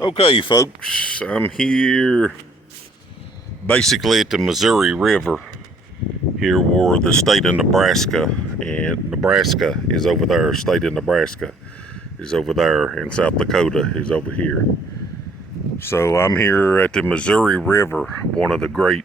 Okay, folks, I'm here basically at the Missouri River here where the state of Nebraska, and Nebraska is over there, state of Nebraska is over there, and South Dakota is over here. So I'm here at the Missouri River, one of the great,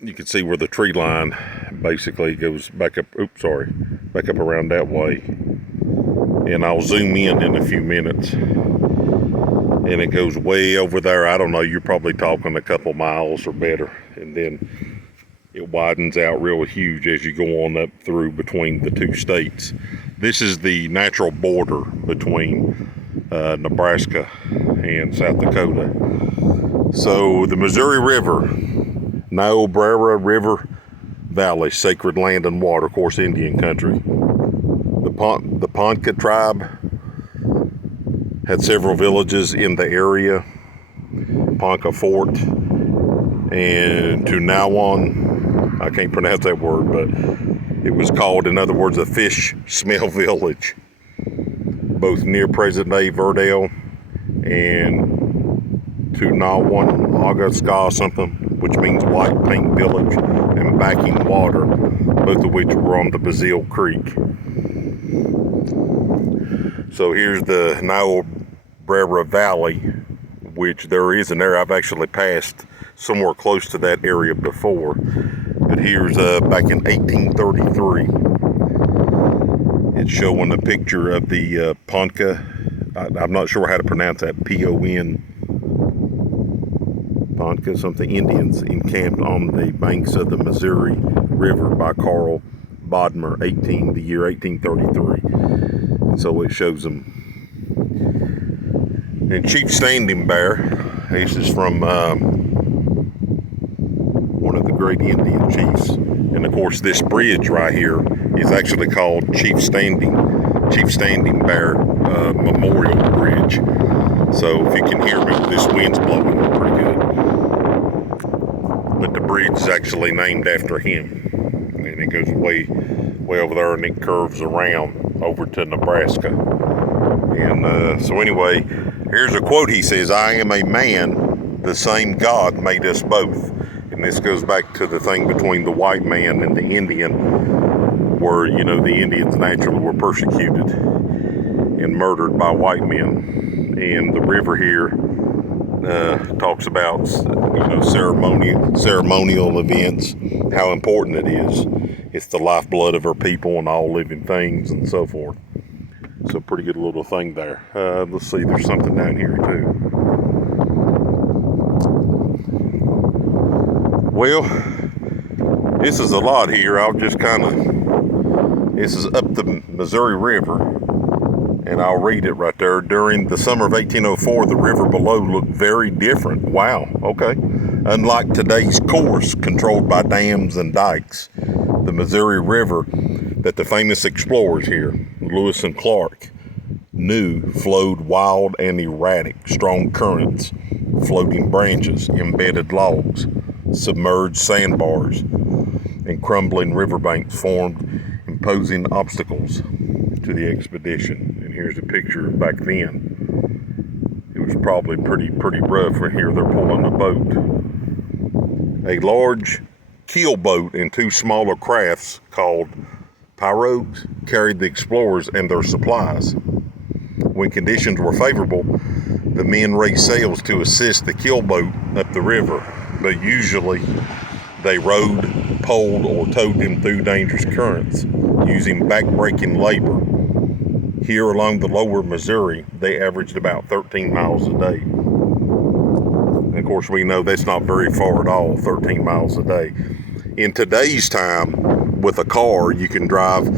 you can see where the tree line basically goes back up, back up around that way. And I'll zoom in a few minutes. And it goes way over there. I don't know, you're probably talking a couple miles or better. And then it widens out real huge as you go on up through between the two states. This is the natural border between Nebraska and South Dakota. So the Missouri River, Niobrara River Valley, sacred land and water, of course, Indian country. The Ponca tribe had several villages in the area, Ponca Fort, and Tunawan, I can't pronounce that word, but it was called, in other words, a fish smell village, both near present-day Verdale and Tunawan, Augusta something, which means white paint village, and backing water, both of which were on the Bazile Creek. So here's the Niobrara Valley, which there is an area I've actually passed somewhere close to that area before. But here's back in 1833. It's showing a picture of the Ponca. I'm not sure how to pronounce that. P-O-N. Ponca, something. Indians encamped on the banks of the Missouri River by Carl Bodmer, the year 1833. So it shows them. And Chief Standing Bear, this is from one of the great Indian chiefs. And of course this bridge right here is actually called Chief Standing Bear Memorial Bridge. So if you can hear me, this wind's blowing pretty good. But the bridge is actually named after him. And it goes way over there, and it curves around over to Nebraska. And so anyway, here's a quote. He says, "I am a man, the same God made us both." And this goes back to the thing between the white man and the Indian, where, you know, the Indians naturally were persecuted and murdered by white men. And the river here talks about, you know, ceremonial events, how important it is. It's the lifeblood of our people and all living things and so forth. So pretty good little thing there. Let's see, there's something down here too. Well, this is a lot here. This is up the Missouri River, and I'll read it right there. During the summer of 1804, the river below looked very different. Wow, okay. Unlike today's course controlled by dams and dikes, the Missouri River that the famous explorers here, Lewis and Clark, knew flowed wild and erratic. Strong currents, floating branches, embedded logs, submerged sandbars, and crumbling riverbanks formed imposing obstacles to the expedition. And here's a picture of back then. It was probably pretty rough. Right here they're pulling a boat. A large keel boat and two smaller crafts called pirogues carried the explorers and their supplies. When conditions were favorable, the men raised sails to assist the keel boat up the river, but usually they rowed, poled, or towed them through dangerous currents using back-breaking labor. Here along the lower Missouri, they averaged about 13 miles a day. And of course, we know that's not very far at all, 13 miles a day. In today's time, with a car, you can drive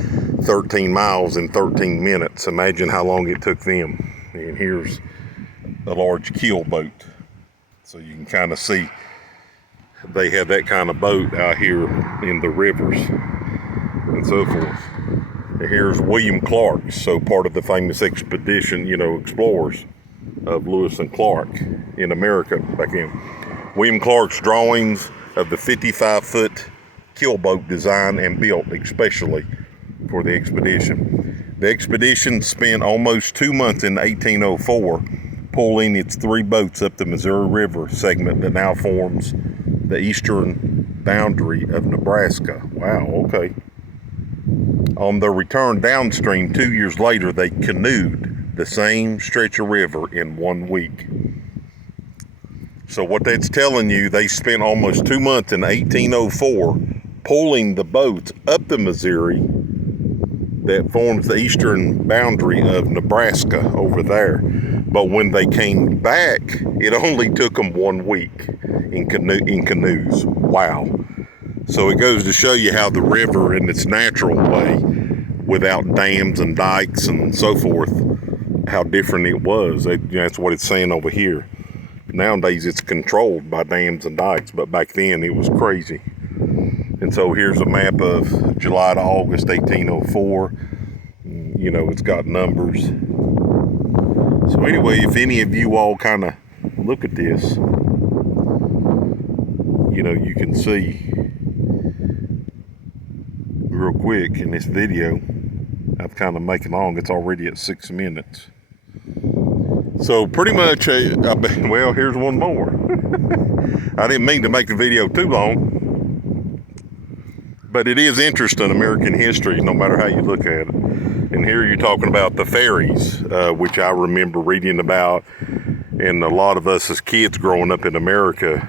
13 miles in 13 minutes. Imagine how long it took them. And here's a large keel boat. So you can kind of see they had that kind of boat out here in the rivers and so forth. And here's William Clark, so part of the famous expedition, you know, explorers of Lewis and Clark in America back then. William Clark's drawings of the 55-foot keelboat designed and built especially for the expedition. The expedition spent almost 2 months in 1804 pulling its 3 boats up the Missouri River segment that now forms the eastern boundary of Nebraska. Wow, okay. On their return downstream 2 years later, they canoed the same stretch of river in 1 week. So what that's telling you, they spent almost 2 months in 1804 pulling the boats up the Missouri that forms the eastern boundary of Nebraska over there. But when they came back, it only took them 1 week in canoes. Wow. So it goes to show you how the river in its natural way, without dams and dikes and so forth, how different it was. That's what it's saying over here. Nowadays it's controlled by dams and dikes, but back then it was crazy. And so here's a map of July to August 1804. You know, it's got numbers. So anyway, if any of you all kind of look at this, you know, you can see real quick in this video, I've kind of make it long. It's already at 6 minutes. So pretty much, well, here's one more. I didn't mean to make the video too long, but it is interesting, American history, no matter how you look at it. And here you're talking about the ferries, which I remember reading about, and a lot of us as kids growing up in America,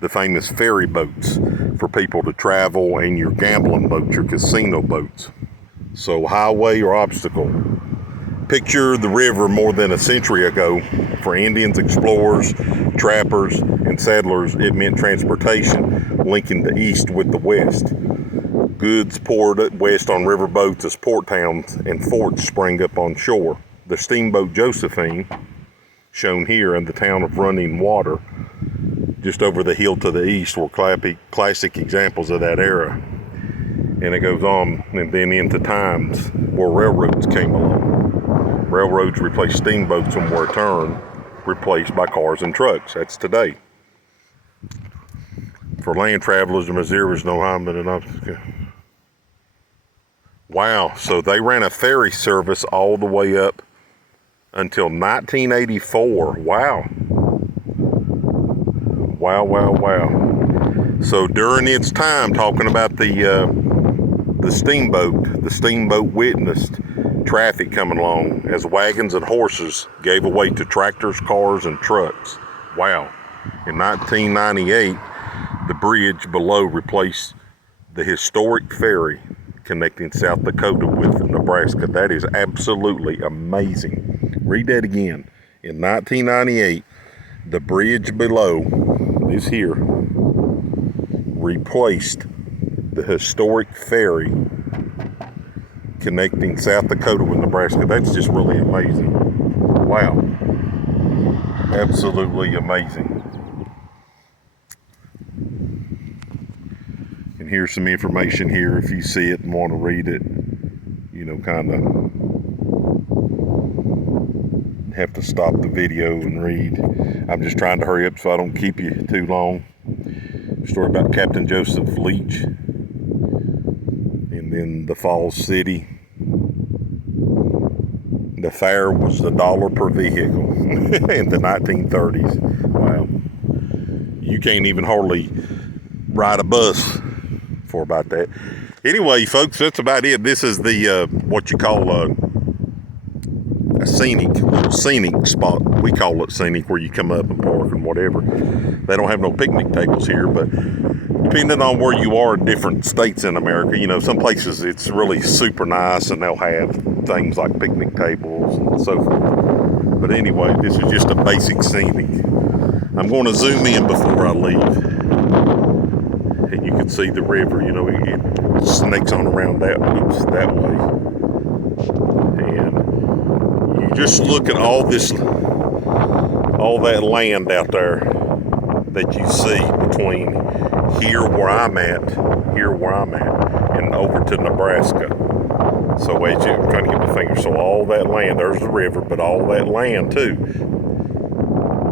the famous ferry boats for people to travel, and your gambling boats, your casino boats. So highway or obstacle. Picture the river more than a century ago. For Indians, explorers, trappers, and settlers, it meant transportation linking the east with the west. Goods poured west on river boats as port towns and forts sprang up on shore. The steamboat Josephine, shown here, and the town of Running Water, just over the hill to the east, were classic examples of that era. And it goes on, and then into times where railroads came along. Railroads replaced steamboats and were in turn replaced by cars and trucks. That's today. For land travelers, the Missouri was no harm but an obstacle. Wow, so they ran a ferry service all the way up until 1984. Wow. Wow. So during its time, talking about the steamboat witnessed traffic coming along as wagons and horses gave way to tractors, cars, and trucks. Wow. In 1998, the bridge below replaced the historic ferry connecting South Dakota with Nebraska. That is absolutely amazing. Read that again. In 1998, the bridge below this here replaced the historic ferry connecting South Dakota with Nebraska. That's just really amazing. Wow. Absolutely amazing. And here's some information here if you see it and want to read it. You know, kind of have to stop the video and read. I'm just trying to hurry up so I don't keep you too long. Story about Captain Joseph Leach. And then the Falls City. The fare was $1 per vehicle in the 1930s. Wow. You can't even hardly ride a bus for about that. Anyway, folks, that's about it. This is the what you call a scenic spot. We call it scenic, where you come up and park and whatever. They don't have no picnic tables here, but depending on where you are in different states in America, you know, some places it's really super nice and they'll have things like picnic tables and so forth. But anyway, this is just a basic scenic. I'm going to zoom in before I leave. And you can see the river, you know, it snakes on around that way. And you just look at all that land out there that you see between here where I'm at, and over to Nebraska. So as you, I'm trying to get my finger, so all that land, there's the river, but all that land too.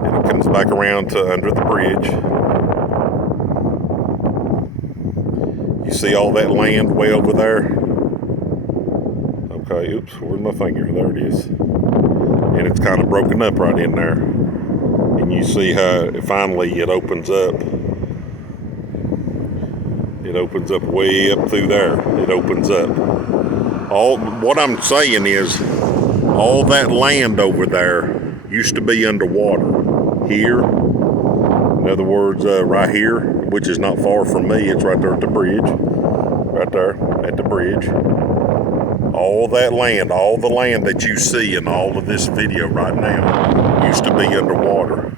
And it comes back around to under the bridge. You see all that land way over there? Okay, oops, where's my finger? There it is. And it's it's kind of broken up right in there. And you see how finally it opens up. It opens up way up through there. It opens up. What I'm saying is, all that land over there used to be underwater. Here, in other words, right here, which is not far from me, it's right there at the bridge. Right there at the bridge. All that land, all the land that you see in all of this video right now used to be underwater.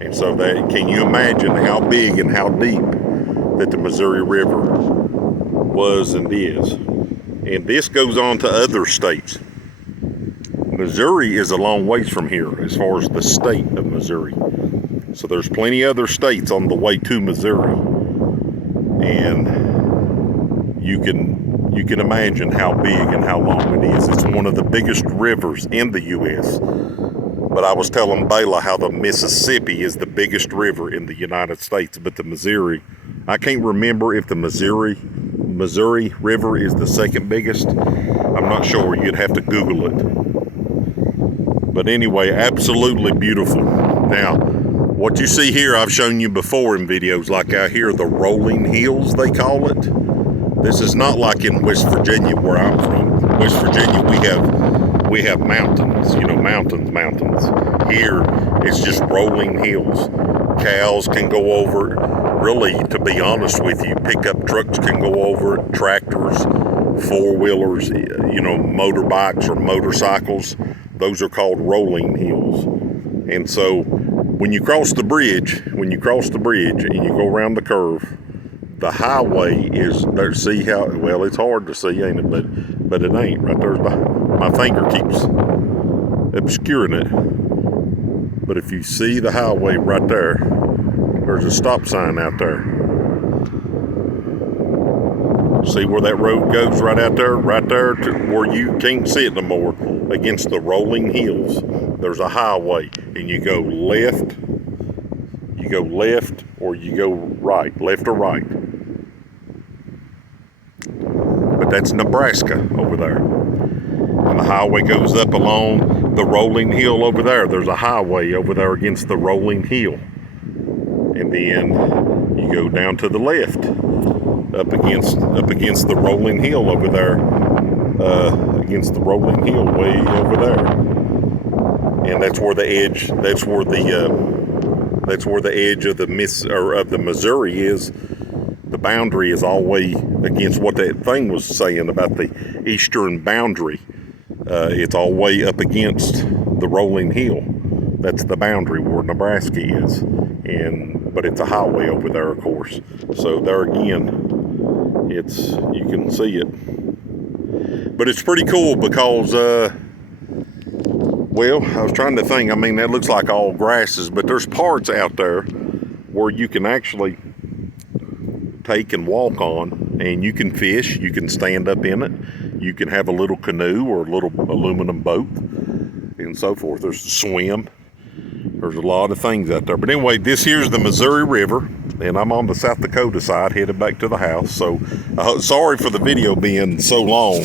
And so that, can you imagine how big and how deep that the Missouri River was and is? And this goes on to other states. Missouri is a long ways from here as far as the state of Missouri. So there's plenty other states on the way to Missouri. And you can imagine how big and how long it is. It's one of the biggest rivers in the U.S. But I was telling Bayla how the Mississippi is the biggest river in the United States, but the Missouri, I can't remember if the Missouri River is the second biggest. I'm not sure. You'd have to Google it. But anyway, absolutely beautiful. Now, what you see here, I've shown you before in videos, like out here, the rolling hills, they call it. This is not like in West Virginia where I'm from. West Virginia, we have mountains, mountains. Here, it's just rolling hills. Cows can go over it. Really, to be honest with you, pickup trucks can go over it. Tractors, four-wheelers, motorbikes or motorcycles. Those are called rolling hills. And so, when you cross the bridge and you go around the curve, the highway is there. See how, well, it's hard to see, ain't it? But it ain't. Right there's my finger keeps obscuring it. But if you see the highway right there, there's a stop sign out there. See where that road goes right out there? Right there to where you can't see it no more. Against the rolling hills, there's a highway, and you go left, or you go right, left or right. But that's Nebraska over there. And the highway goes up along the rolling hill over there. There's a highway over there against the rolling hill. And then you go down to the left, up against the rolling hill over there, against the rolling hill way over there. And that's where the edge of the Missouri is. The boundary is all the way against what that thing was saying about the eastern boundary. It's all the way up against the rolling hill. That's the boundary where Nebraska is. But it's a highway over there, of course. So there again, you can see it. But it's pretty cool because, well, I was trying to think. I mean, that looks like all grasses, but there's parts out there where you can actually take and walk on, and you can fish. You can stand up in it. You can have a little canoe or a little aluminum boat and so forth. There's a swim. There's a lot of things out there. But anyway, this here's the Missouri River, and I'm on the South Dakota side, headed back to the house. So sorry for the video being so long.